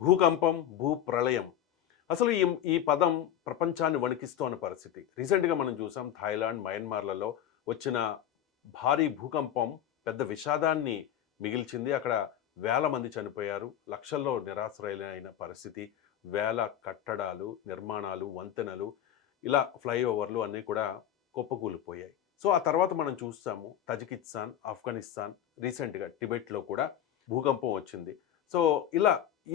భూకంపం, భూప్రళయం. అసలు ఈ పదం ప్రపంచాన్ని వణికిస్తోన్న పరిస్థితి. రీసెంట్‌గా మనం చూసాం థాయిలాండ్, మయన్మార్‌లలో వచ్చిన భారీ భూకంపం పెద్ద విషాదాన్ని మిగిల్చింది. అక్కడ వేల మంది చనిపోయారు. లక్షల్లో నిరాశ్రయులైన పరిస్థితి. వేల కట్టడాలు, నిర్మాణాలు, వంతెనలు, ఇలా ఫ్లైఓవర్లు అన్నీ కూడా కుప్పకూలిపోయాయి. సో, ఆ తర్వాత మనం చూస్తాము తజికిస్తాన్, ఆఫ్ఘనిస్తాన్, రీసెంట్‌గా టిబెట్‌లో కూడా భూకంపం వచ్చింది. సో, ఇలా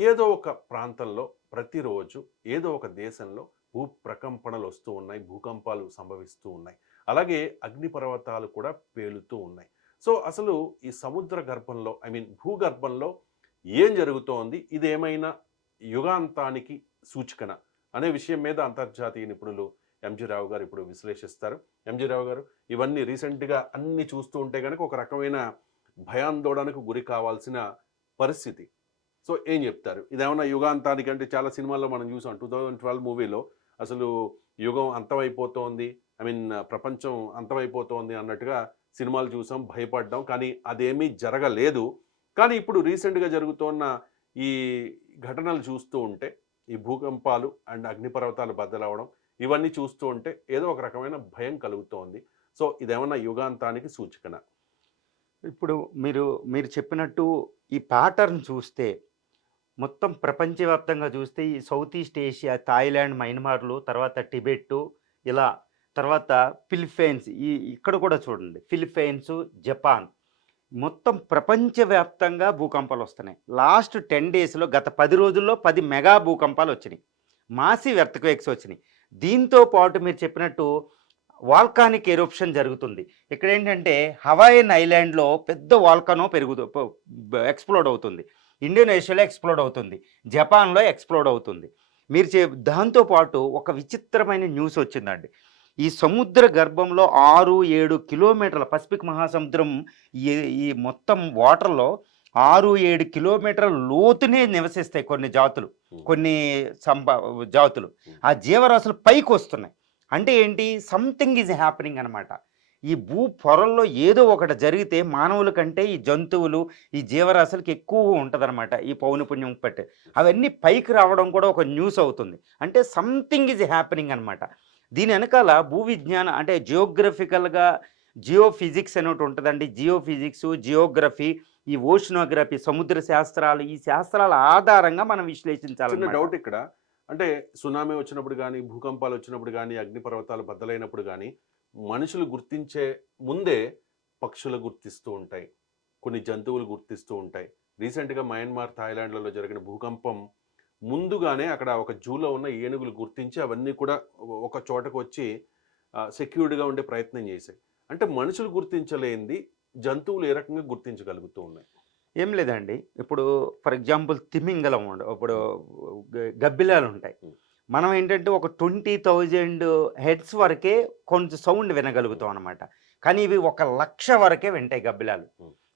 ఏదో ఒక ప్రాంతంలో ప్రతిరోజు ఏదో ఒక దేశంలో భూప్రకంపనలు వస్తూ ఉన్నాయి. భూకంపాలు సంభవిస్తూ ఉన్నాయి. అలాగే అగ్నిపర్వతాలు కూడా పేలుతూ ఉన్నాయి. సో, అసలు ఈ సముద్ర గర్భంలో భూగర్భంలో ఏం జరుగుతోంది? ఇదేమైనా యుగాంతానికి సూచికన అనే విషయం మీద అంతర్జాతీయ నిపుణులు ఎంజీ రావు గారు ఇప్పుడు విశ్లేషిస్తారు. ఎంజీ రావు గారు, ఇవన్నీ రీసెంట్‌గా అన్నీ చూస్తూ ఉంటే గనక ఒక రకమైన భయాందోళనకు గురి కావాల్సిన పరిస్థితి. సో, ఏం చెప్తారు? ఇదేమన్నా యుగాంతానికి, అంటే చాలా సినిమాల్లో మనం చూసాం 2012 మూవీలో అసలు యుగం అంతమైపోతోంది, ప్రపంచం అంతమైపోతోంది అన్నట్టుగా సినిమాలు చూసాం, భయపడ్డాం. కానీ అదేమీ జరగలేదు. కానీ ఇప్పుడు రీసెంట్‌గా జరుగుతోన్న ఈ ఘటనలు చూస్తూ ఉంటే, ఈ భూకంపాలు అండ్ అగ్నిపర్వతాలు బద్దలవ్వడం, ఇవన్నీ చూస్తూ ఉంటే ఏదో ఒక రకమైన భయం కలుగుతోంది. సో, ఇదేమన్నా యుగాంతానికి సూచికనా? ఇప్పుడు మీరు చెప్పినట్టు ఈ ప్యాటర్న్ చూస్తే మొత్తం ప్రపంచవ్యాప్తంగా చూస్తే ఈ సౌత్ ఈస్ట్ ఏషియా, థాయిలాండ్, మయన్మార్లు, తర్వాత టిబెట్టు, ఇలా తర్వాత ఫిలిప్పైన్స్, ఇక్కడ కూడా చూడండి ఫిలిప్పైన్స్, జపాన్, మొత్తం ప్రపంచవ్యాప్తంగా భూకంపాలు వస్తున్నాయి. లాస్ట్ 10 డేస్లో గత 10 రోజుల్లో 10 మెగా భూకంపాలు వచ్చినాయి. మాసివ్ ఎర్త్క్వేక్స్ వచ్చినాయి. దీంతో పాటు మీరు చెప్పినట్టు వాల్కానిక్ ఎరప్షన్ జరుగుతుంది. ఇక్కడ ఏంటంటే హవాయిన్ ఐలాండ్లో పెద్ద వాల్కానో ఎక్స్ప్లోడ్ అవుతుంది. ఇండోనేషియాలో ఎక్స్ప్లోడ్ అవుతుంది. జపాన్లో ఎక్స్ప్లోడ్ అవుతుంది. దాంతోపాటు ఒక విచిత్రమైన న్యూస్ వచ్చిందండి. ఈ సముద్ర గర్భంలో 6-7 కిలోమీటర్ల పసిఫిక్ మహాసముద్రం, ఈ మొత్తం వాటర్లో 6-7 కిలోమీటర్ల లోతునే నివసిస్తాయి కొన్ని జాతులు, కొన్ని జాతులు. ఆ జీవరాశులు పైకి వస్తున్నాయి. అంటే ఏంటి? సంథింగ్ ఈజ్ హ్యాపెనింగ్ అనమాట. ఈ భూ పొరల్లో ఏదో ఒకటి జరిగితే మానవుల కంటే ఈ జంతువులు, ఈ జీవరాశులకి ఎక్కువ ఉంటుందన్నమాట. ఈ పౌనపుణ్యం పట్టి అవన్నీ పైకి రావడం కూడా ఒక న్యూస్ అవుతుంది. అంటే సంథింగ్ ఈజ్ హ్యాపెనింగ్ అనమాట. దీని వెనకాల భూ విజ్ఞానం, అంటే జియోగ్రఫికల్గా జియోఫిజిక్స్ అని ఒకటి ఉంటుందండి. జియోఫిజిక్స్, జియోగ్రఫీ, ఈ ఓషనోగ్రఫీ, సముద్ర శాస్త్రాలు, ఈ శాస్త్రాల ఆధారంగా మనం విశ్లేషించాలి. డౌట్ ఇక్కడ, అంటే సునామీ వచ్చినప్పుడు కానీ, భూకంపాలు వచ్చినప్పుడు కానీ, అగ్నిపర్వతాలు బద్దలైనప్పుడు కానీ మనుషులు గుర్తించే ముందే పక్షులు గుర్తిస్తూ ఉంటాయి, కొన్ని జంతువులు గుర్తిస్తూ ఉంటాయి. రీసెంట్‌గా మయన్మార్, థాయిలాండ్లలో జరిగిన భూకంపం ముందుగానే అక్కడ ఒక జూలో ఉన్న ఏనుగులు గుర్తించి అవన్నీ కూడా ఒక చోటకు వచ్చి సెక్యూర్డ్‌గా ఉండే ప్రయత్నం చేశాయి. అంటే మనుషులు గుర్తించలేనిది జంతువులు ఏ రకంగా గుర్తించగలుగుతూ ఉన్నాయి? ఏం లేదండి. ఇప్పుడు ఫర్ ఎగ్జాంపుల్ తిమింగలం ఇప్పుడు గబ్బిలాలు ఉంటాయి. మనం ఏంటంటే ఒక 20,000 హెడ్స్ వరకే కొంచెం సౌండ్ వినగలుగుతాం అనమాట. కానీ ఇవి 1,00,000 వరకే వింటాయి గబ్బిలాలు.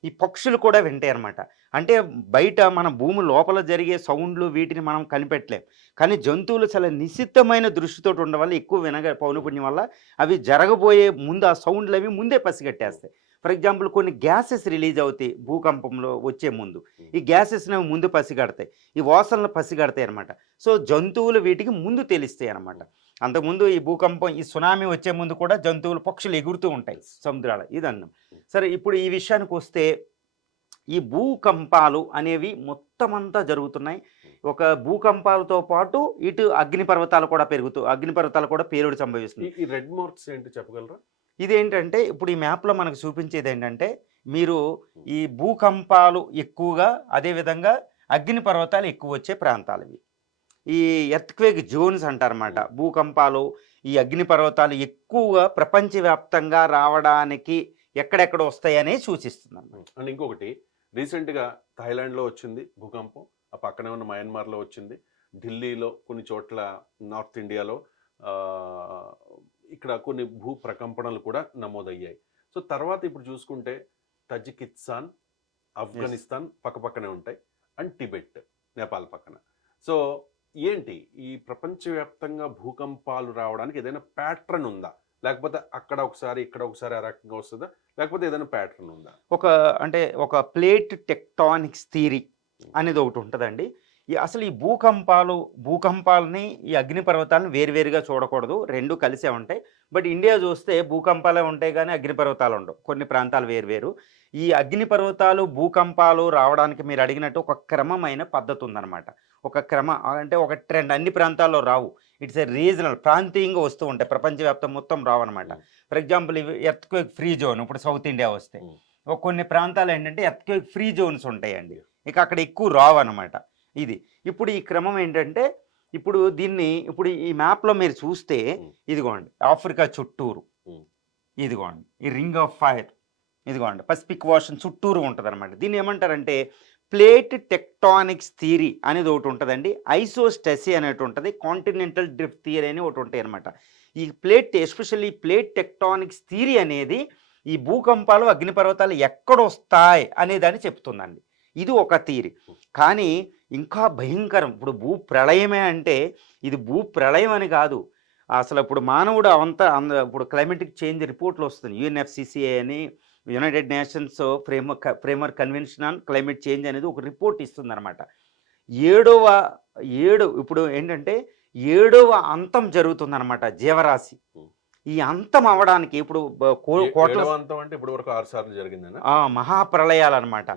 ఈ పక్షులు కూడా వింటాయి అనమాట. అంటే బయట మన భూమి లోపల జరిగే సౌండ్లు వీటిని మనం కనిపెట్టలేం. కానీ జంతువులు చాలా నిశితమైన దృష్టితో ఉండడం వల్ల, ఎక్కువ పౌనపుణ్యం వల్ల అవి జరగబోయే ముందు ఆ సౌండ్లు అవి ముందే పసిగట్టేస్తాయి. ఫర్ ఎగ్జాంపుల్ కొన్ని గ్యాసెస్ రిలీజ్ అవుతాయి భూకంపంలో వచ్చే ముందు. ఈ గ్యాసెస్ని ముందు పసిగడతాయి, ఈ వాసనలు పసిగడతాయి అనమాట. సో జంతువులు వీటికి ముందు తెలుస్తాయి అనమాట. అంతకుముందు ఈ భూకంపం, ఈ సునామీ వచ్చే ముందు కూడా జంతువులు, పక్షులు ఎగురుతూ ఉంటాయి సముద్రాలు, ఇదన్నాం. సరే, ఇప్పుడు ఈ విషయానికి వస్తే ఈ భూకంపాలు అనేవి మొత్తం అంతా జరుగుతున్నాయి. ఒక భూకంపాలతో పాటు ఇటు అగ్నిపర్వతాలు కూడా పేలుడు సంభవిస్తుంది. ఈ రెడ్ మార్క్స్ ఏంటి చెప్పగలరా? ఇదేంటంటే ఇప్పుడు ఈ మ్యాప్లో మనకు చూపించేది ఏంటంటే, మీరు ఈ భూకంపాలు ఎక్కువగా, అదేవిధంగా అగ్నిపర్వతాలు ఎక్కువ వచ్చే ప్రాంతాలు ఇవి. ఈ ఎర్త్క్వేక్ జోన్స్ అంటారన్నమాట. భూకంపాలు, ఈ అగ్నిపర్వతాలు ఎక్కువగా ప్రపంచవ్యాప్తంగా రావడానికి ఎక్కడెక్కడ వస్తాయనే సూచిస్తుంది. అండ్ ఇంకొకటి, రీసెంట్‌గా థాయిలాండ్లో వచ్చింది భూకంపం, ఆ పక్కనే ఉన్న మయన్మార్లో వచ్చింది, ఢిల్లీలో, కొన్ని చోట్ల నార్త్ ఇండియాలో, ఇక్కడ కొన్ని భూ ప్రకంపనలు కూడా నమోదయ్యాయి. సో తర్వాత ఇప్పుడు చూసుకుంటే తజికిస్తాన్, ఆఫ్ఘనిస్తాన్ పక్కపక్కనే ఉంటాయి, అండ్ టిబెట్, నేపాల్ పక్కన. సో ఏంటి ఈ ప్రపంచవ్యాప్తంగా భూకంపాలు రావడానికి ఏదైనా ప్యాటర్న్ ఉందా? లేకపోతే అక్కడ ఒకసారి ఇక్కడ ఒకసారి ఆ రకంగా వస్తుందా? లేకపోతే ఏదైనా ప్యాటర్న్ ఉందా? ఒక ప్లేట్ టెక్టానిక్స్ థియరీ అనేది ఒకటి ఉంటుందండి. అసలు ఈ భూకంపాలని ఈ అగ్నిపర్వతాలను వేరువేరుగా చూడకూడదు, రెండు కలిసే ఉంటాయి. బట్ ఇండియా చూస్తే భూకంపాలే ఉంటాయి కానీ అగ్నిపర్వతాలు ఉండవు, కొన్ని ప్రాంతాలు వేరువేరు. ఈ అగ్నిపర్వతాలు భూకంపాలు రావడానికి మీరు అడిగినట్టు ఒక క్రమమైన పద్ధతి ఉందన్నమాట. అంటే ఒక ట్రెండ్, అన్ని ప్రాంతాల్లో రావు. ఇట్స్ ఏ రీజనల్, ప్రాంతీయంగా వస్తూ ఉంటాయి, ప్రపంచవ్యాప్తం మొత్తం రావు అనమాట. ఫర్ ఎగ్జాంపుల్ ఇవి ఎర్త్క్వేక్ ఫ్రీ జోన్, ఇప్పుడు సౌత్ ఇండియా వస్తే కొన్ని ప్రాంతాలు ఏంటంటే ఎర్త్క్వేక్ ఫ్రీ జోన్స్ ఉంటాయండి, ఇక అక్కడ ఎక్కువ రావు అనమాట. ఇది ఇప్పుడు ఈ క్రమం ఏంటంటే, ఇప్పుడు ఈ మ్యాప్లో మీరు చూస్తే ఇదిగోండి ఆఫ్రికా చుట్టూరు, ఇదిగోండి ఈ రింగ్ ఆఫ్ ఫైర్, ఇదిగోండి పసిఫిక్ ఓషన్ చుట్టూరు ఉంటుంది అనమాట. దీన్ని ఏమంటారంటే ప్లేట్ టెక్టానిక్స్ థియరీ అనేది ఒకటి ఉంటుందండి, ఐసోస్టెసీ అనేది ఉంటుంది, కాంటినెంటల్ డ్రిఫ్ట్ థియరీ అని ఒకటి ఉంటాయి అనమాట. ఈ ఎస్పెషల్లీ ప్లేట్ టెక్టానిక్స్ థియరీ అనేది ఈ భూకంపాలు అగ్నిపర్వతాలు ఎక్కడొస్తాయి అనేదాన్ని చెప్తుందండి. ఇది ఒక థియరీ. కానీ ఇంకా భయంకరం, ఇప్పుడు ప్రళయమే అంటే ఇది ప్రళయం అని కాదు అసలు. ఇప్పుడు మానవుడు ఇప్పుడు క్లైమేటిక్ చేంజ్ రిపోర్ట్లు వస్తుంది, UNFCCA అని, United nations framework convention on climate change అనేది ఒక రిపోర్ట్ ఇస్తుంది అనమాట. ఇప్పుడు ఏంటంటే 7వ అంతం జరుగుతుందన్నమాట జీవరాశి. ఈ అంతం అవడానికి ఇప్పుడు కోట్ల అంటే ఇప్పుడు వరకు 6 సార్లు జరిగింది, మహాప్రళయాలు అనమాట.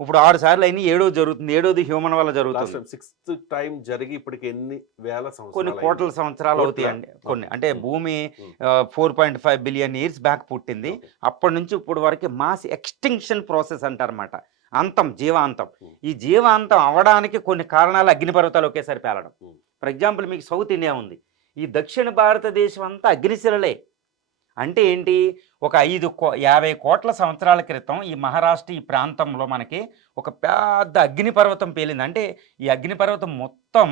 ఇప్పుడు 6 సార్లు అయినా 7వ జరుగుతుంది, 7వది హ్యూమన్ వల్ల జరుగుతుంది. 6th టైం జరిగి ఇప్పటికి ఎన్ని వేల సంవత్సరాలు, కొన్ని కోట్ల సంవత్సరాలు అవుతాయండి. కొన్ని అంటే భూమి 4.5 బిలియన్ ఇయర్స్ బ్యాక్ పుట్టింది. అప్పటి నుంచి ఇప్పుడు వరకు మాస్ ఎక్స్టింక్షన్ ప్రాసెస్ అంటారన్నమాట, అంతం, జీవాంతం. ఈ జీవాంతం అవడానికి కొన్ని కారణాలు అగ్నిపర్వతాలు ఒకేసారి పేలడం. ఫర్ ఎగ్జాంపుల్ మీకు సౌత్ ఇండియా ఉంది, ఈ దక్షిణ భారతదేశం అంతా అగ్నిశిలలే. అంటే ఏంటి, ఒక 50 కోట్ల సంవత్సరాల క్రితం ఈ మహారాష్ట్ర ఈ ప్రాంతంలో మనకి ఒక పెద్ద అగ్నిపర్వతం పేలింది. అంటే ఈ అగ్నిపర్వతం మొత్తం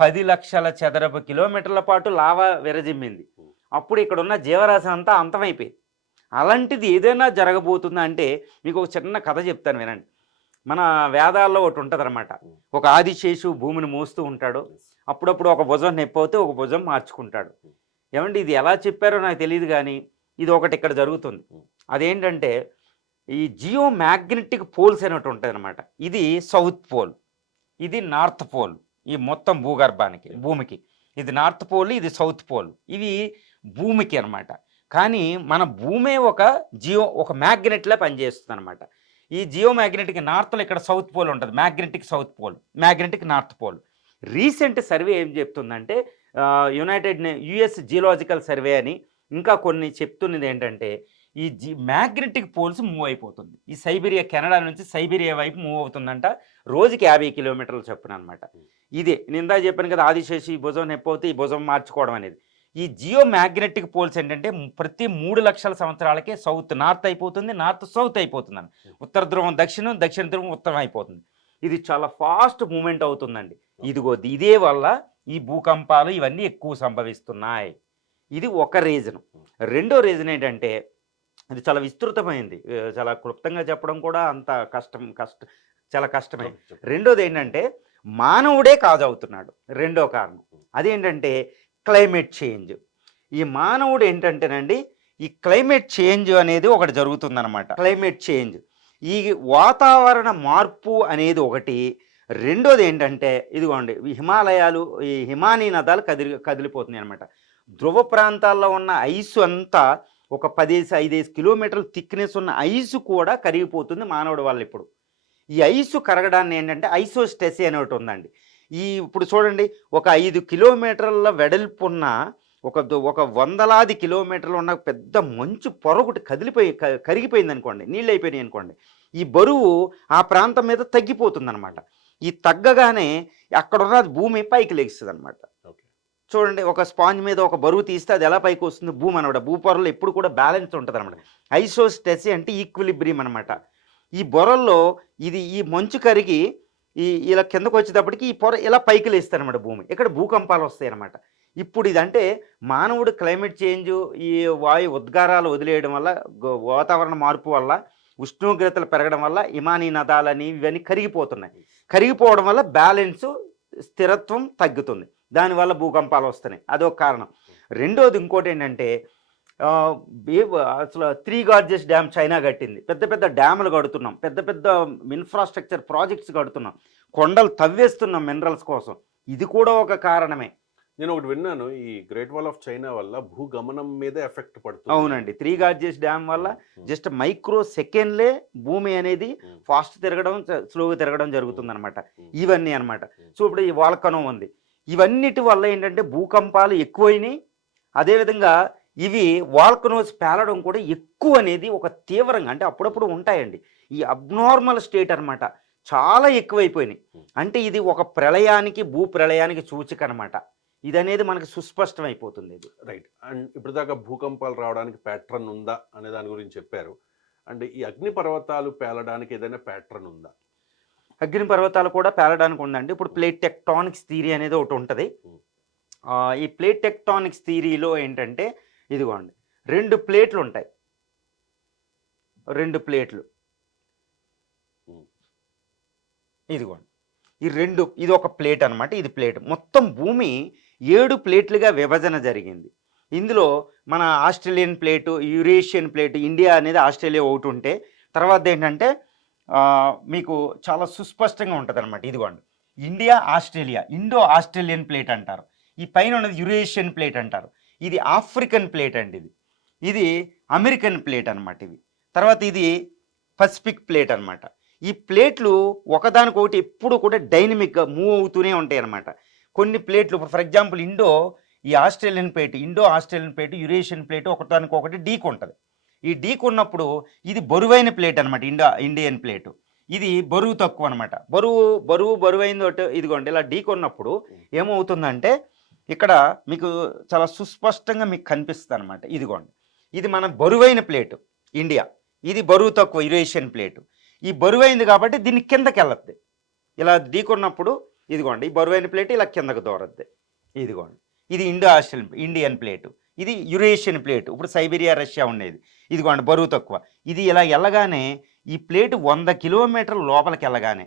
10 లక్షల చదరపు కిలోమీటర్ల పాటు లావా విరజిమ్మింది. అప్పుడు ఇక్కడ ఉన్న జీవరాశి అంతా అంతమైపోయింది. అలాంటిది ఏదైనా జరగబోతుందా అంటే మీకు ఒక చిన్న కథ చెప్తాను వినండి. మన వేదాల్లో ఒకటి ఉంటుంది అనమాట, ఒక ఆదిశేషు భూమిని మోస్తూ ఉంటాడు, అప్పుడప్పుడు ఒక భుజం నొప్పి అవుతే ఒక భుజం మార్చుకుంటాడు. ఏమంటే ఇది ఎలా చెప్పారో నాకు తెలియదు కానీ ఇది ఒకటి ఇక్కడ జరుగుతుంది. అదేంటంటే ఈ జియో మ్యాగ్నెటిక్ పోల్స్ అనేవి ఉంటాయి అనమాట. ఇది సౌత్ పోల్, ఇది నార్త్ పోల్. ఈ మొత్తం భూమికి ఇది నార్త్ పోల్, ఇది సౌత్ పోల్. ఇవి భూమికి అనమాట. కానీ మన భూమే ఒక మ్యాగ్నెట్లా పనిచేస్తుంది అనమాట. ఈ జియో మ్యాగ్నెటిక్ నార్త్లో ఇక్కడ సౌత్ పోల్ ఉంటుంది, magnetic south pole, magnetic north pole. Recent survey ఏం చెప్తుందంటే US జియోలాజికల్ సర్వే అని ఇంకా కొన్ని చెప్తున్నది ఏంటంటే ఈ మ్యాగ్నెటిక్ పోల్స్ మూవ్ అయిపోతుంది. ఈ కెనడా నుంచి సైబీరియా వైపు మూవ్ అవుతుందంట, రోజుకి 50 కిలోమీటర్లు చొప్పున అనమాట. ఇదే నేను ఇందా చెప్పాను కదా, ఆదిశేషి ఈ భుజం నొప్పి అవుతే ఈ భుజం మార్చుకోవడం అనేది. ఈ జియో మ్యాగ్నెటిక్ పోల్స్ ఏంటంటే ప్రతి 3 లక్షల సంవత్సరాలకే నార్త్ అయిపోతుంది, నార్త్ సౌత్ అయిపోతుంది అని. ఉత్తర ధ్రువం దక్షిణం, దక్షిణ ధ్రువం ఉత్తరం అయిపోతుంది. ఇది చాలా ఫాస్ట్ మూమెంట్ అవుతుందండి. ఇదే వల్ల ఈ భూకంపాలు ఇవన్నీ ఎక్కువ సంభవిస్తున్నాయి. ఇది ఒక రీజన్. రెండో రీజన్ ఏంటంటే ఇది చాలా విస్తృతమైంది, చాలా క్లుప్తంగా చెప్పడం కూడా అంత చాలా కష్టమే. రెండోది ఏంటంటే మానవుడే కాజ్ అవుతున్నాడు. రెండో కారణం అదేంటంటే క్లైమేట్ చేంజ్. ఈ మానవుడు ఏంటంటేనండి ఈ క్లైమేట్ చేంజ్ అనేది ఒకటి జరుగుతుందన్నమాట. క్లైమేట్ చేంజ్, ఈ వాతావరణ మార్పు అనేది ఒకటి. రెండోది ఏంటంటే ఇదిగోండి హిమాలయాలు, ఈ హిమానీ నదాలు కదిలిపోతున్నాయి అనమాట. ధ్రువ ప్రాంతాల్లో ఉన్న ఐసు అంతా ఒక 5 కిలోమీటర్ల థిక్నెస్ ఉన్న ఐసు కూడా కరిగిపోతుంది మానవుడి వల్ల. ఇప్పుడు ఈ ఐసు కరగడాన్ని ఏంటంటే ఐసోస్టెసీ అని ఒకటి ఉందండి. ఇప్పుడు చూడండి, ఒక 5 కిలోమీటర్ల వెడల్పున్న ఒక వందలాది కిలోమీటర్లు ఉన్న పెద్ద మంచు పొరగుటి కరిగిపోయింది అనుకోండి, నీళ్ళు అయిపోయినాయి అనుకోండి, ఈ బరువు ఆ ప్రాంతం మీద తగ్గిపోతుంది అనమాట. ఈ తగ్గగానే అక్కడున్న భూమి పైకి లెగుస్తుంది అనమాట. చూడండి, ఒక స్పాంజ్ మీద ఒక బరువు తీస్తే అది ఎలా పైకి వస్తుంది, భూమి అనమాట. భూపొరలో ఎప్పుడు కూడా బ్యాలెన్స్ ఉంటుంది అనమాట. ఐసోస్టెసీ అంటే ఈక్విలిబ్రియం అనమాట. ఈ బొరల్లో ఈ మంచు కరిగి ఇలా కిందకు వచ్చేటప్పటికి ఈ పొర ఇలా పైకి లేస్తుంది అనమాట భూమి. ఇక్కడ భూకంపాలు వస్తాయి అనమాట. ఇప్పుడు ఇదంటే మానవుడు క్లైమేట్ చేంజ్, ఈ వాయు ఉద్గారాలు వదిలేయడం వల్ల, వాతావరణ మార్పు వల్ల, ఉష్ణోగ్రతలు పెరగడం వల్ల హిమానీ నదాలని ఇవన్నీ కరిగిపోతున్నాయి. కరిగిపోవడం వల్ల బ్యాలెన్సు, స్థిరత్వం తగ్గుతుంది. దానివల్ల భూకంపాలు వస్తున్నాయి, అదొక కారణం. రెండోది ఇంకోటి ఏంటంటే అసలు 3 గార్జెస్ డ్యామ్ చైనా కట్టింది. పెద్ద పెద్ద డ్యాములు కడుతున్నాం, పెద్ద పెద్ద ఇన్ఫ్రాస్ట్రక్చర్ ప్రాజెక్ట్స్ కడుతున్నాం. కొండలు తవ్వేస్తున్నాం మినరల్స్ కోసం. ఇది కూడా ఒక కారణమే. నేను ఒకటి విన్నాను, ఈ గ్రేట్ వాల్ ఆఫ్ చైనా వల్ల భూగమనం మీద ఎఫెక్ట్ పడుతుంది. అవునండి, 3 గార్జెస్ డ్యామ్ వల్ల జస్ట్ మైక్రో సెకండ్లే భూమి అనేది ఫాస్ట్ తిరగడం, స్లోగా తిరగడం జరుగుతుంది అనమాట. ఇవన్నీ అనమాట. సో ఇప్పుడు ఈ వాల్కనో ఉంది, ఇవన్నిటి వల్ల ఏంటంటే భూకంపాలు ఎక్కువైనాయి. అదేవిధంగా ఇవి వాల్కనోస్ పేలడం కూడా ఎక్కువ అనేది ఒక తీవ్రంగా, అంటే అప్పుడప్పుడు ఉంటాయండి, ఈ అబ్నార్మల్ స్టేట్ అనమాట, చాలా ఎక్కువైపోయినాయి. అంటే ఇది ఒక ప్రళయానికి, భూ ప్రళయానికి సూచిక అనమాట. ఇది అనేది మనకి సుస్పష్టం అయిపోతుంది. ఇది రైట్. అండ్ ఇప్పుడు దాకా భూకంపాలు రావడానికి ప్యాటర్న్ ఉందా అనే దాని గురించి చెప్పారు. అండ్ ఈ అగ్ని పర్వతాలు పేలడానికి ఏదైనా ప్యాటర్న్ ఉందా? అగ్ని పర్వతాలు కూడా పేలడానికి ఉందండి. ఇప్పుడు ప్లేట్ టెక్టానిక్స్ థియరీ అనేది ఒకటి ఉంటుంది. ఈ ప్లేట్ టెక్టానిక్స్ థియరీలో ఏంటంటే ఇదిగోండి, 2 ప్లేట్లు ఉంటాయి. 2 ప్లేట్లు ఇదిగోండి, ఇది ఒక ప్లేట్ అనమాట. ఇది ప్లేట్ మొత్తం భూమి 7 ప్లేట్లుగా విభజన జరిగింది. ఇందులో మన Australian plate, Eurasian plate, India అనేది ఆస్ట్రేలియా ఒకటి ఉంటే, తర్వాత ఏంటంటే మీకు చాలా సుస్పష్టంగా ఉంటుంది అనమాట. ఇదిగోండి, India, Australia, Indo Australian plate అంటారు. ఈ పైన ఉన్నది యురేషియన్ ప్లేట్ అంటారు. ఇది ఆఫ్రికన్ ప్లేట్ అండి. ఇది అమెరికన్ ప్లేట్ అనమాట. ఇది తర్వాత ఇది పసిఫిక్ ప్లేట్ అనమాట. ఈ ప్లేట్లు ఒకదానికొకటి ఎప్పుడు కూడా డైనమిక్గా మూవ్ అవుతూనే ఉంటాయి అనమాట. కొన్ని ప్లేట్లు for example Indo Australian plate, Eurasian plate ఒకదానికొకటి డీక్ ఉంటుంది. ఈ డీక్ ఉన్నప్పుడు ఇది బరువైన ప్లేట్ అనమాట. ఇండియన్ ప్లేటు ఇది బరువు తక్కువ అనమాట. బరువైంది ఒకటి. ఇదిగోండి, ఇలా డీక్ ఉన్నప్పుడు ఏమవుతుందంటే ఇక్కడ మీకు చాలా సుస్పష్టంగా మీకు కనిపిస్తుంది అనమాట. ఇదిగోండి, ఇది మన బరువైన ప్లేటు ఇండియా, ఇది బరువు తక్కువ యురేషియన్ ప్లేటు. ఈ బరువైంది కాబట్టి దీన్ని కిందకి వెళ్ళద్ది. ఇలా ఢీకొన్నప్పుడు ఇదిగోండి, ఈ బరువైన ప్లేట్ ఇలా కిందకు దూరద్ది. ఇదిగోండి, ఇది ఇండియన్ ప్లేటు, ఇది యురేషియన్ ప్లేటు. ఇప్పుడు సైబీరియా, రష్యా ఉండేది. ఇదిగోండి, బరువు తక్కువ. ఇది ఇలా వెళ్ళగానే ఈ ప్లేటు 100 కిలోమీటర్ల లోపలికి వెళ్ళగానే,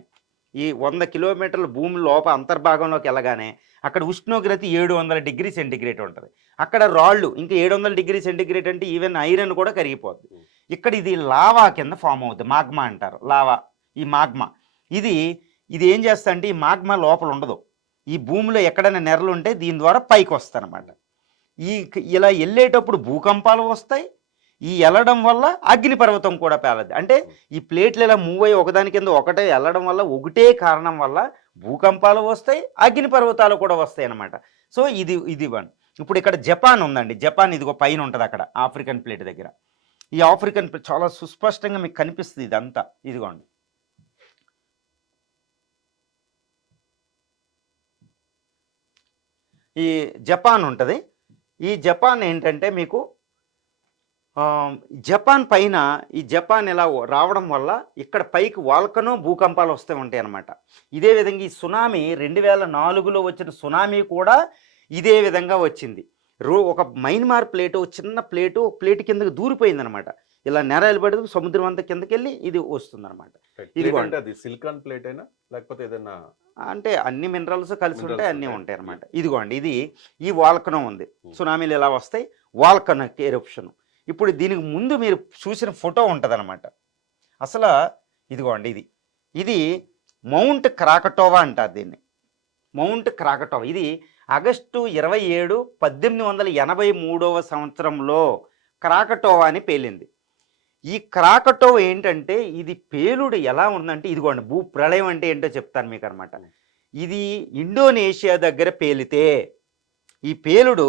ఈ 100 కిలోమీటర్ల భూమి లోపల అంతర్భాగంలోకి వెళ్ళగానే అక్కడ ఉష్ణోగ్రత 700 డిగ్రీ సెంటిగ్రేడ్ ఉంటుంది. అక్కడ రాళ్ళు ఇంకా 700 డిగ్రీ సెంటిగ్రేడ్ అంటే ఈవెన్ ఐరన్ కూడా కరిగిపోద్ది. ఇక్కడ ఇది లావా కింద ఫామ్ అవుతుంది. మాగ్మా అంటారు, లావా. ఈ మాగ్మా ఇది ఏం చేస్తా అంటే ఈ మాగ్మా లోపల ఉండదు. ఈ భూమిలో ఎక్కడైనా నెరలు ఉంటే దీని ద్వారా పైకి వస్తారనమాట. ఇలా వెళ్ళేటప్పుడు భూకంపాలు వస్తాయి. ఈ వెళ్ళడం వల్ల అగ్నిపర్వతం కూడా పేలద్ది. అంటే ఈ ప్లేట్లు ఇలా మూవ్ అయ్యి ఒకదాని కింద ఒకటే వెళ్ళడం వల్ల, ఒకటే కారణం వల్ల భూకంపాలు వస్తాయి, అగ్నిపర్వతాలు కూడా వస్తాయి అన్నమాట. సో ఇది వన్. ఇప్పుడు ఇక్కడ జపాన్ ఉందండి. జపాన్ ఇదిగో పైన ఉంటుంది అక్కడ ఆఫ్రికన్ ప్లేట్ దగ్గర. ఈ ఆఫ్రికన్ ప్లేట్ చాలా సుస్పష్టంగా మీకు కనిపిస్తుంది ఇదంతా. ఇదిగోండి, ఈ జపాన్ ఉంటుంది. ఈ జపాన్ ఏంటంటే మీకు జపాన్ పైన ఈ జపాన్ ఇలా రావడం వల్ల ఇక్కడ పైకి వాల్కనో భూకంపాలు వస్తూ ఉంటాయి అన్నమాట. ఇదే విధంగా ఈ సునామీ 2004లో వచ్చిన సునామీ కూడా ఇదే విధంగా వచ్చింది. ఒక మైన్మార్ ప్లేటు, చిన్న ప్లేట్ కిందకి దూరిపోయిందనమాట. ఇలా నెరలు పడి సముద్రం అంతా కిందకి వెళ్ళి ఇది వస్తుంది అనమాట. ఇది సిలికాన్ ప్లేట్ అయినా లేకపోతే ఏదైనా, అంటే అన్ని మినరల్స్ కలిసి ఉంటాయి, అన్నీ ఉంటాయి అనమాట. ఇదిగోండి, ఈ వాల్కనో ఉంది. సునామీలు ఎలా వస్తాయి, వాల్కనో ఎరప్షన్. ఇప్పుడు దీనికి ముందు మీరు చూసిన ఫోటో ఉంటుంది అనమాట. అసలు ఇదిగోండి, ఇది మౌంట్ క్రాకటోవా అంటారు దీన్ని. మౌంట్ క్రాకటోవా ఇది ఆగస్టు 27, 1883వ సంవత్సరంలో క్రాకటోవా అని పేలింది. ఈ క్రాకటోవా ఏంటంటే ఇది పేలుడు ఎలా ఉందంటే, ఇదిగోండి భూ ప్రళయం అంటే ఏంటో చెప్తాను మీకు అనమాట. ఇది ఇండోనేషియా దగ్గర పేలితే, ఈ పేలుడు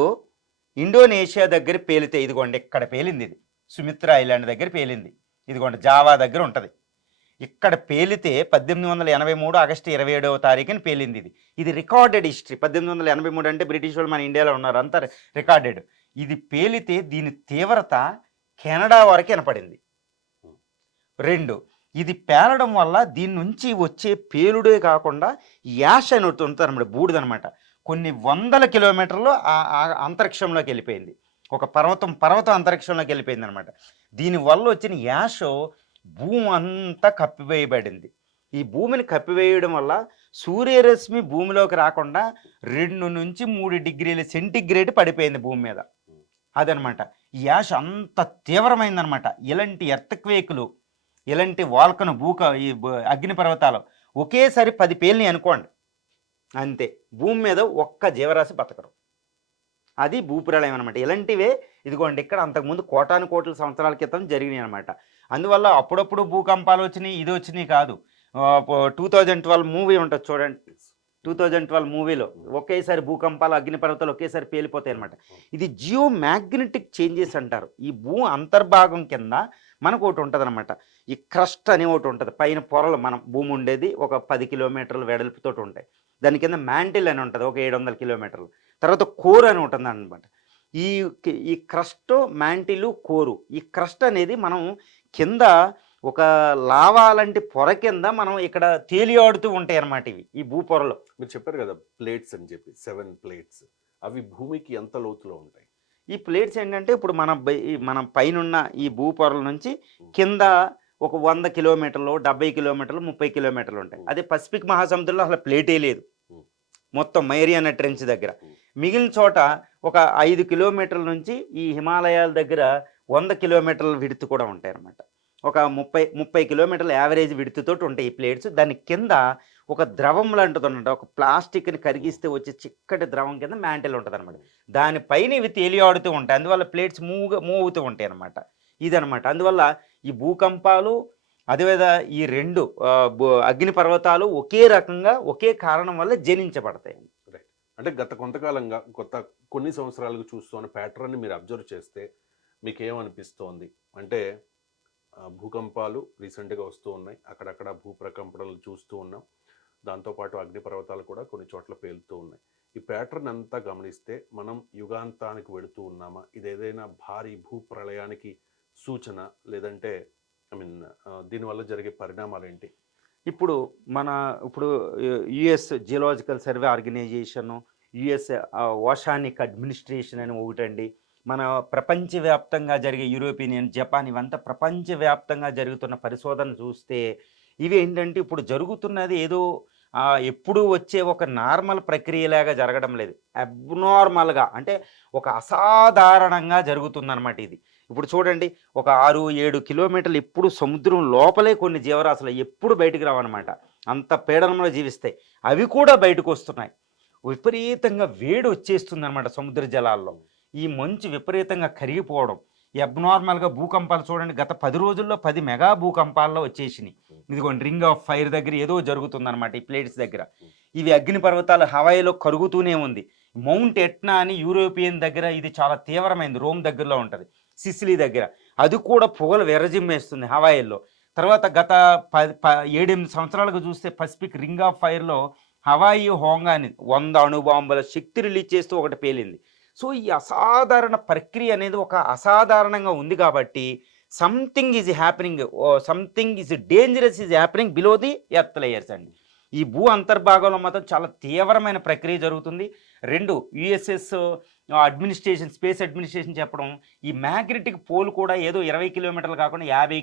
ఇండోనేషియా దగ్గర పేలితే, ఇదిగోండి ఇక్కడ పేలింది. ఇది సుమిత్రా ఐలాండ్ దగ్గర పేలింది. ఇదిగోండి జావా దగ్గర ఉంటుంది. ఇక్కడ పేలితే 1883 ఆగస్టు 27వ తారీఖుని పేలింది. ఇది రికార్డెడ్ హిస్టరీ. 1883 అంటే బ్రిటిష్ వాళ్ళు మన ఇండియాలో ఉన్నారు, అంతా రికార్డెడ్. ఇది పేలితే దీని తీవ్రత కెనడా వరకు వినపడింది. 2, ఇది పేలడం వల్ల దీని నుంచి వచ్చే పేలుడే కాకుండా యాష్ అని ఉంటుంది అనమాట, బూడిదనమాట. కొన్ని 100 కిలోమీటర్లు అంతరిక్షంలోకి వెళ్ళిపోయింది. ఒక పర్వతం అంతరిక్షంలోకి వెళ్ళిపోయింది అనమాట. దీనివల్ల వచ్చిన యాష్ భూమి అంతా కప్పివేయబడింది. ఈ భూమిని కప్పివేయడం వల్ల సూర్యరశ్మి భూమిలోకి రాకుండా 2 నుంచి 3 డిగ్రీల సెంటిగ్రేడ్ పడిపోయింది భూమి మీద. అదనమాట ఈ యాష్ అంత తీవ్రమైందనమాట. ఇలాంటి ఎర్త్క్వేకులు, ఇలాంటి వాల్కను ఈ అగ్నిపర్వతాలు ఒకేసారి 10 పేలినాయి అనుకోండి, అంతే, భూమి మీద ఒక్క జీవరాశి బతకరు. అది భూప్రళయం అనమాట. ఇలాంటివే ఇదిగోండి ఇక్కడ అంతకుముందు కోటాను కోట్ల సంవత్సరాల క్రితం జరిగినాయి అనమాట. అందువల్ల అప్పుడప్పుడు భూకంపాలు వచ్చినాయి, ఇది వచ్చినాయి కాదు. 2012 మూవీ ఉంటుంది చూడండి, 2012 మూవీలో ఒకేసారి భూకంపాలు, అగ్నిపర్వతాలు ఒకేసారి పేలిపోతాయి అనమాట. ఇది జియో మ్యాగ్నెటిక్ చేంజెస్ అంటారు. ఈ భూ అంతర్భాగం కింద మనకు ఒకటి ఉంటుంది అనమాట, ఈ క్రస్ట్ అని ఒకటి ఉంటుంది. పైన పొరలు, మనం భూమి ఉండేది ఒక 10 కిలోమీటర్ల వెడల్పుతో ఉంటాయి. దాని కింద మ్యాంటిల్ అని ఉంటుంది ఒక 700 కిలోమీటర్లు. తర్వాత కోర్ అని ఉంటుంది అనమాట. ఈ ఈ క్రస్ట్, మ్యాంటిల్, కోరు, ఈ క్రస్ట్ అనేది మనం కింద ఒక లావా లాంటి పొర కింద మనం ఇక్కడ తేలియాడుతూ ఉంటాయి అన్నమాట ఇవి, ఈ భూ పొరలు. మీరు చెప్పారు కదా ప్లేట్స్ అని చెప్పి, 7 ప్లేట్స్, అవి భూమికి ఎంత లోతులో ఉంటాయి? ఈ ప్లేట్స్ ఏంటంటే ఇప్పుడు మన పైన ఈ భూ పొరల నుంచి కింద ఒక 100 కిలోమీటర్లు, 70 కిలోమీటర్లు, 30 కిలోమీటర్లు ఉంటాయి. అదే పసిఫిక్ మహాసముద్రంలో అసలు ప్లేటే లేదు, మొత్తం మైరియానా ట్రెంచ్ దగ్గర. మిగిలిన చోట ఒక 5 కిలోమీటర్ల నుంచి ఈ హిమాలయాల దగ్గర 100 కిలోమీటర్ల విడుతు కూడా ఉంటాయి అన్నమాట. ఒక 30 కిలోమీటర్ల యావరేజ్ విడుతుతోటి ఉంటాయి ఈ ప్లేట్స్. దాని కింద ఒక ద్రవం లాంటిది ఉంటుంది, ఒక ప్లాస్టిక్ని కరిగిస్తే వచ్చే చిక్కటి ద్రవం కింద మ్యాంటిల్ ఉంటుంది అనమాట. దానిపైన ఇవి తేలియాడుతూ ఉంటాయి, అందువల్ల ప్లేట్స్ మూవ్ అవుతూ ఉంటాయి అనమాట. ఇదనమాట. అందువల్ల ఈ భూకంపాలు అదేవిధంగా ఈ 2 అగ్ని పర్వతాలు ఒకే రకంగా ఒకే కారణం వల్ల జనించబడతాయి. రైట్. అంటే గత కొంతకాలంగా కొన్ని సంవత్సరాలకు చూస్తున్న ప్యాటర్న్ని మీరు అబ్జర్వ్ చేస్తే మీకు ఏమనిపిస్తోంది అంటే, భూకంపాలు రీసెంట్గా వస్తూ ఉన్నాయి, అక్కడక్కడ భూప్రకంపనలు చూస్తూ ఉన్నాం, దాంతోపాటు అగ్నిపర్వతాలు కూడా కొన్ని చోట్ల పేలుతూ ఉన్నాయి. ఈ ప్యాటర్న్ అంతా గమనిస్తే మనం యుగాంతానికి వెళుతూ ఉన్నామా? ఇది ఏదైనా భారీ భూప్రళయానికి సూచన, లేదంటే దీనివల్ల జరిగే పరిణామాలు ఏంటి? ఇప్పుడు US geological survey organisation, US oceanic administration అని ఒకటండి. మన ప్రపంచవ్యాప్తంగా జరిగే యూరోపియన్ యూనియన్, జపాన్, ఇవంతా ప్రపంచవ్యాప్తంగా జరుగుతున్న పరిశోధన చూస్తే ఇవి ఏంటంటే ఇప్పుడు జరుగుతున్నది ఏదో ఎప్పుడు వచ్చే ఒక నార్మల్ ప్రక్రియలాగా జరగడం లేదు, అబ్నార్మల్గా, అంటే ఒక అసాధారణంగా జరుగుతుందన్నమాట ఇది. ఇప్పుడు చూడండి, ఒక 6-7 కిలోమీటర్లు ఎప్పుడు సముద్రం లోపలే కొన్ని జీవరాశులు ఎప్పుడు బయటకు రావన్నమాట, అంత పీడనంలో జీవిస్తాయి, అవి కూడా బయటకు వస్తున్నాయి. విపరీతంగా వేడి వచ్చేస్తుంది అనమాట సముద్ర జలాల్లో. ఈ మంచు విపరీతంగా కరిగిపోవడం, ఈ అబ్నార్మల్గా భూకంపాలు చూడండి, గత 10 రోజుల్లో 10 మెగా భూకంపాల్లో వచ్చేసినాయి. ఇదిగోండి రింగ్ ఆఫ్ ఫైర్ దగ్గర ఏదో జరుగుతుందన్నమాట ఈ ప్లేట్స్ దగ్గర. ఇవి అగ్ని పర్వతాలు హవాయిలో కరుగుతూనే ఉంది. మౌంట్ ఎట్నా అని యూరోపియన్ దగ్గర ఇది చాలా తీవ్రమైంది, రోమ్ దగ్గరలో ఉంటుంది, సిసిలీ దగ్గర, అది కూడా పొగలు విరజిమ్మేస్తుంది హవాయిల్లో. తర్వాత గత 7-8 సంవత్సరాలకు చూస్తే పసిఫిక్ రింగ్ ఆఫ్ ఫైర్లో హవాయి హోంగా అని 100 అణుబాంబుల శక్తి రిలీజ్ చేస్తూ ఒకటి పేలింది. సో ఈ అసాధారణ ప్రక్రియ అనేది ఒక అసాధారణంగా ఉంది కాబట్టి something is happening, something is dangerous is happening below the earth layers అండి. ఈ భూ అంతర్భాగంలో మాత్రం చాలా తీవ్రమైన ప్రక్రియ జరుగుతుంది. 2 యుఎస్ఎస్ అడ్మినిస్ట్రేషన్, స్పేస్ అడ్మినిస్ట్రేషన్ చెప్పడం, ఈ మ్యాగ్నెటిక్ పోల్ కూడా ఏదో 20 కిలోమీటర్లు కాకుండా 50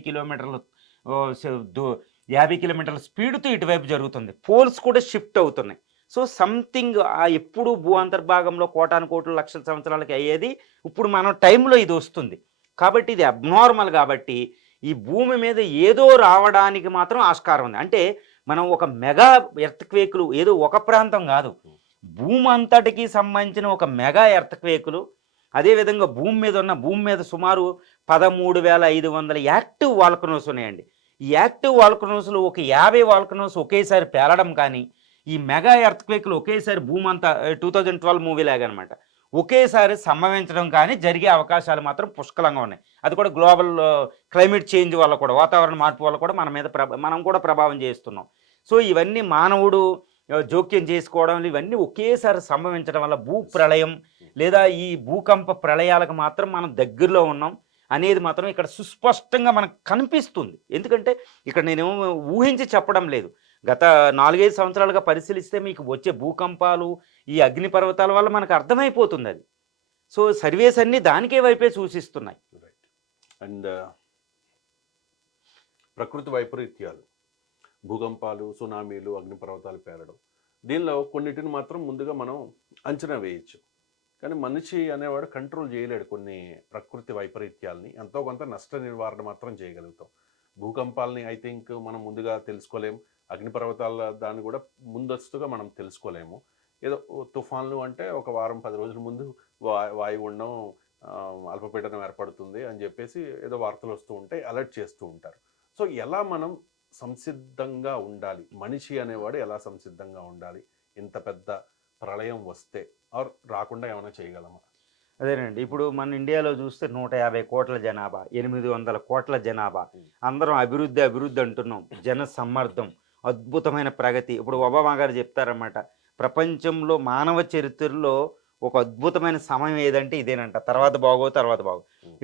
కిలోమీటర్ల స్పీడ్తో ఇటువైపు జరుగుతుంది. పోల్స్ కూడా షిఫ్ట్ అవుతున్నాయి. సో సంథింగ్ ఎప్పుడు భూ అంతర్భాగంలో కోటాను కోట్ల లక్షల సంవత్సరాలకి అయ్యేది ఇప్పుడు మన టైంలో ఇది వస్తుంది. కాబట్టి ఇది అబ్నార్మల్. కాబట్టి ఈ భూమి మీద ఏదో రావడానికి మాత్రం ఆస్కారం ఉంది. అంటే మనం ఒక మెగా ఎర్త్క్వేకులు ఏదో ఒక ప్రాంతం కాదు, భూమి అంతటికి సంబంధించిన ఒక మెగా ఎర్త్క్వేకులు, అదేవిధంగా భూమి మీద సుమారు 13,500 యాక్టివ్ వాల్కనోస్ ఉన్నాయండి. ఈ యాక్టివ్ వాల్కనోస్లో ఒక 50 వాల్కనోస్ ఒకేసారి పేలడం కానీ, ఈ మెగా ఎర్త్క్వేక్లు ఒకేసారి భూమి అంతా 2012 మూవీ లాగా అనమాట ఒకేసారి సంభవించడం కానీ జరిగే అవకాశాలు మాత్రం పుష్కలంగా ఉన్నాయి. అది కూడా గ్లోబల్ క్లైమేట్ చేంజ్ వల్ల కూడా, వాతావరణ మార్పు వల్ల కూడా మన మీద మనం కూడా ప్రభావం చేస్తున్నాం. సో ఇవన్నీ మానవుడు జోక్యం చేసుకోవడం, ఇవన్నీ ఒకేసారి సంభవించడం వల్ల భూప్రళయం లేదా ఈ భూకంప ప్రళయాలకు మాత్రం మనం దగ్గరలో ఉన్నాం అనేది మాత్రం ఇక్కడ సుస్పష్టంగా మనకు కనిపిస్తుంది. ఎందుకంటే ఇక్కడ నేను ఊహించి చెప్పడం లేదు, గత 4-5 సంవత్సరాలుగా పరిశీలిస్తే మీకు వచ్చే భూకంపాలు, ఈ అగ్నిపర్వతాల వల్ల మనకు అర్థమైపోతుంది అది. సో సర్వేస్ అన్నీ దానికే వైపే సూచిస్తున్నాయి. రైట్. అండ్ ప్రకృతి వైపరీత్యాలు, భూకంపాలు, సునామీలు, అగ్నిపర్వతాలు పేలడం, దీనిలో కొన్నిటిని మాత్రం ముందుగా మనం అంచనా వేయచ్చు. కానీ మనిషి అనేవాడు కంట్రోల్ చేయలేడు కొన్ని ప్రకృతి వైపరీత్యాలని. ఎంతో కొంత నష్ట నివారణ మాత్రం చేయగలుగుతాం. భూకంపాలని ఐ థింక్ మనం ముందుగా తెలుసుకోలేం, అగ్నిపర్వతాల దాన్ని కూడా ముందస్తుగా మనం తెలుసుకోలేము. ఏదో తుఫాన్లు అంటే ఒక వారం 10 రోజుల ముందు వాయుగుండం అల్పపీడనం ఏర్పడుతుంది అని చెప్పేసి ఏదో వార్తలు వస్తూ ఉంటాయి, అలర్ట్ చేస్తూ ఉంటారు. సో ఎలా మనం సంసిద్ధంగా ఉండాలి, మనిషి అనేవాడు ఎలా సంసిద్ధంగా ఉండాలి ఇంత పెద్ద ప్రళయం వస్తే, ఆర్ రాకుండా ఏమైనా చేయగలమా? అదేనండి. ఇప్పుడు మన ఇండియాలో చూస్తే 150 కోట్ల జనాభా, 800 కోట్ల జనాభా, అందరం అభివృద్ధి అభివృద్ధి అంటున్నాం. జన సమ్మర్దం, అద్భుతమైన ప్రగతి. ఇప్పుడు ఒబామా గారు చెప్తారన్నమాట, ప్రపంచంలో మానవ చరిత్రలో ఒక అద్భుతమైన సమయం ఏదంటే ఇదేనంట, తర్వాత బాగో.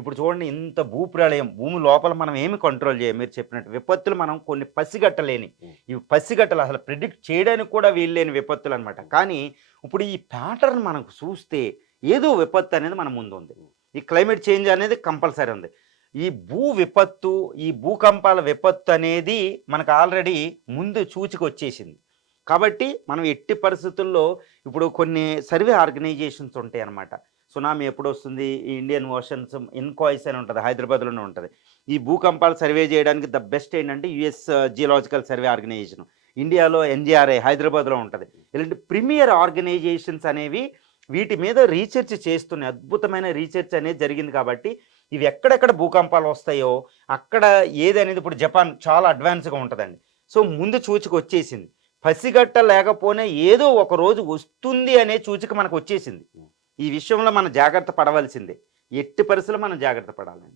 ఇప్పుడు చూడండి, ఇంత భూప్రళయం, భూమి లోపల మనం ఏమి కంట్రోల్ చేయం. మీరు చెప్పినట్టు విపత్తులు మనం కొన్ని పసిగట్టలేని, ఇవి పసిగట్టలు అసలు ప్రిడిక్ట్ చేయడానికి కూడా వీల్లేని విపత్తులు అనమాట. కానీ ఇప్పుడు ఈ ప్యాటర్న్ మనకు చూస్తే ఏదో విపత్తు అనేది మన ముందు ఉంది. ఈ క్లైమేట్ చేంజ్ అనేది కంపల్సరీ ఉంది. ఈ విపత్తు, ఈ భూకంపాల విపత్తు అనేది మనకు ఆల్రెడీ ముందు వచ్చేసింది. కాబట్టి మనం ఎట్టి పరిస్థితుల్లో ఇప్పుడు కొన్ని సర్వే ఆర్గనైజేషన్స్ ఉంటాయి అన్నమాట. సునామీ ఎప్పుడు వస్తుంది, ఈ ఇండియన్ ఓషన్స్ ఇన్కాయిస్ అని ఉంటుంది, హైదరాబాద్లోనే ఉంటుంది. ఈ భూకంపాలు సర్వే చేయడానికి ద బెస్ట్ ఏంటంటే యుఎస్ జియోలాజికల్ సర్వే ఆర్గనైజేషన్, ఇండియాలో ఎన్జిఆర్ఐ హైదరాబాద్లో ఉంటుంది. ఇలాంటి ప్రీమియర్ ఆర్గనైజేషన్స్ అనేవి వీటి మీద రీసెర్చ్ చేస్తున్నాయి. అద్భుతమైన రీసెర్చ్ అనేది జరిగింది. కాబట్టి ఇవి ఎక్కడెక్కడ భూకంపాలు వస్తాయో అక్కడ ఏది అనేది, ఇప్పుడు జపాన్ చాలా అడ్వాన్స్గా ఉంటుందండి. సో ముందు వచ్చేసింది. పసిగట్ట లేకపోయినా ఏదో ఒక రోజు వస్తుంది అనే సూచిక మనకు వచ్చేసింది. ఈ విషయంలో మనం జాగ్రత్త పడవలసిందే. ఎట్టి పరిస్థితుల్లో మనం జాగ్రత్త పడాలండి.